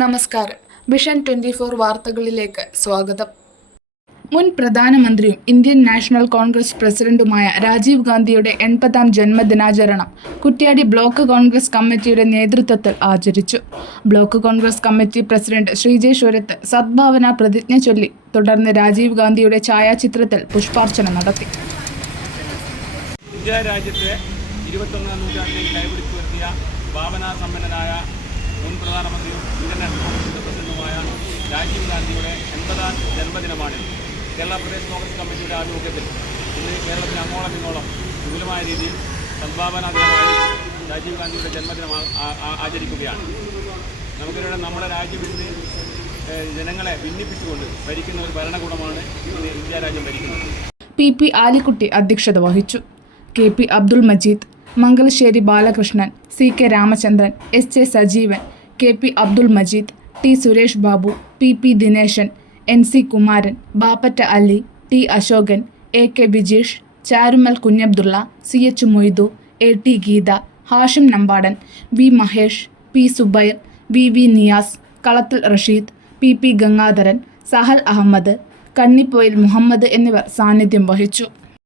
നമസ്കാരം. Vision twenty four വാർത്തകളിലേക്ക് സ്വാഗതം. മുൻ പ്രധാനമന്ത്രിയും ഇന്ത്യൻ നാഷണൽ കോൺഗ്രസ് പ്രസിഡന്റുമായ രാജീവ് ഗാന്ധിയുടെ എൺപതാം ജന്മദിനാചരണം കുറ്റ്യാടി ബ്ലോക്ക് കോൺഗ്രസ് കമ്മിറ്റിയുടെ നേതൃത്വത്തിൽ ആചരിച്ചു. ബ്ലോക്ക് കോൺഗ്രസ് കമ്മിറ്റി പ്രസിഡന്റ് ശ്രീജേശ്വരത്ത് സദ്ഭാവന പ്രതിജ്ഞ ചൊല്ലി തുടർന്ന് രാജീവ് ഗാന്ധിയുടെ ഛായാചിത്രത്തിൽ പുഷ്പാർച്ചന നടത്തി. ഇന്ത്യ രാജ്യത്തെ ഇരുപത്തൊന്നാം നൂറ്റാണ്ടിൽ കൈപിടിച്ചു വരുത്തിയ ഭാവനാസമ്പന്നനായ മുൻ പ്രധാനമന്ത്രിയും ഇന്ത്യൻ നാഷണൽ പ്രസിഡന്റുമായ രാജീവ് ഗാന്ധിയുടെ എൺപതാം ജന്മദിനമാണ് കേരള പ്രദേശ് കോൺഗ്രസ് കമ്മിറ്റിയുടെ ആഭിമുഖ്യത്തിൽ ഇന്ന് കേരളത്തിന് അങ്ങോളം ഇങ്ങോളം വിപുലമായ രീതിയിൽ സദ്ഭാവനാ ദിനമായി രാജീവ് ഗാന്ധിയുടെ ജന്മദിനം ആചരിക്കുകയാണ്. നമുക്കിവിടെ നമ്മുടെ രാജ്യം ജനങ്ങളെ ഭിന്നിപ്പിച്ചുകൊണ്ട് ഭരിക്കുന്ന ഒരു ഭരണകൂടമാണ് ഇന്ത്യ രാജ്യം ഭരിക്കുന്നത്. പി പി ആലിക്കുട്ടി അധ്യക്ഷത വഹിച്ചു. K P Abdul Majeed Mangalassery Balakrishnan C K Ramachandran S J Sajeevan K P Abdul Majeed T Suresh Babu P P Dineshan N C Kumaran Bappatta Ali T Ashokan A K Bijeesh Charumal Kunhabdulla C H Moidu A T Geetha Hashim Nambadan V Mahesh P Subair V V Niyas Kalathil Rasheed P P Gangadharan Sahal Ahammed Kannipoyil Muhammed എന്നിവർ സാന്നിധ്യം വഹിച്ചു.